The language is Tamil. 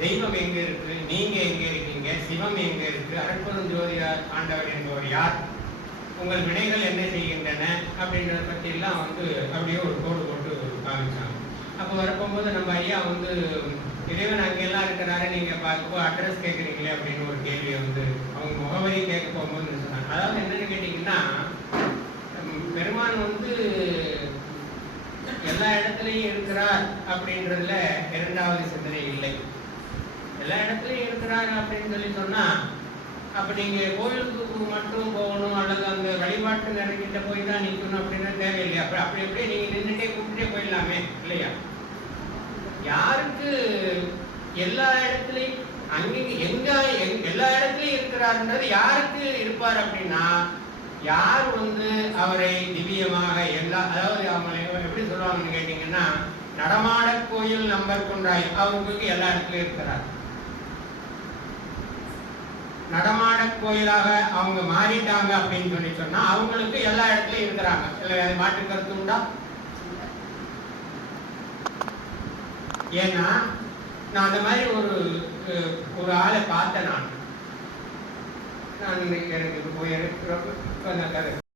தெய்வம் எங்க இருக்கு, நீங்க எங்க இருக்கீங்க, சிவம் எங்க இருக்கு, அருட்பெரும் ஜோதி ஆண்டவர் என்பவர் யார், உங்கள் வினைகள் என்ன செய்கின்றன அப்படின்றத பற்றி எல்லாம் அப்படியே ஒரு கோடு போட்டு காமிச்சாங்க. அப்போ வரப்போகும்போது நம்ம ஐயா இறைவன் அங்கெல்லாம் இருக்கிறாரு, நீங்க பார்க்கப்போ அட்ரஸ் கேட்குறீங்களே அப்படின்னு ஒரு கேள்வியை அவங்க முகவரி கேட்க போகும்போது சொன்னாங்க. அதாவது என்னன்னு கேட்டீங்கன்னா, பெருமான் எல்லா இடத்துலையும் இருக்கிறார் அப்படின்றதுல இரண்டாவது சிந்தனை இல்லை. எல்லா இடத்துலையும் இருக்கிறார் அப்படின்னு சொல்லி சொன்னா, அப்ப நீங்க கோயிலுக்கு மட்டும் போகணும் அல்லது அந்த வழிபாட்டு நிறைகிட்ட போய் தான் நிற்கணும் அப்படின்னு தேவையில்லையா? அப்படி அப்படியே நீங்க நின்றுட்டே கூப்பிட்டே போயிடலாமே இல்லையா? யாருக்கு எல்லா இடத்துலையும் எங்க எல்லா இடத்துலையும் இருக்கிறாருன்றது யாருக்கு இருப்பார் அப்படின்னா, யார் அவரை திவ்யமாக அதாவது அவங்க எப்படி சொல்லுவாங்கன்னு கேட்டீங்கன்னா, நடமாட கோயில் நம்பர் கொண்டாய் அவங்களுக்கு எல்லா இடத்துலையும் இருக்கிறார். நடமாட கோயிலாக அவங்க மாறிட்டாங்க அப்படின்னு சொல்லி சொன்னா அவங்களுக்கு எல்லா இடத்துலையும் இருக்கிறாங்க. மாற்று கருத்து உண்டா? ஏன்னா நான் அந்த மாதிரி ஒரு ஆளை பார்த்தேன். நான் எனக்கு போய்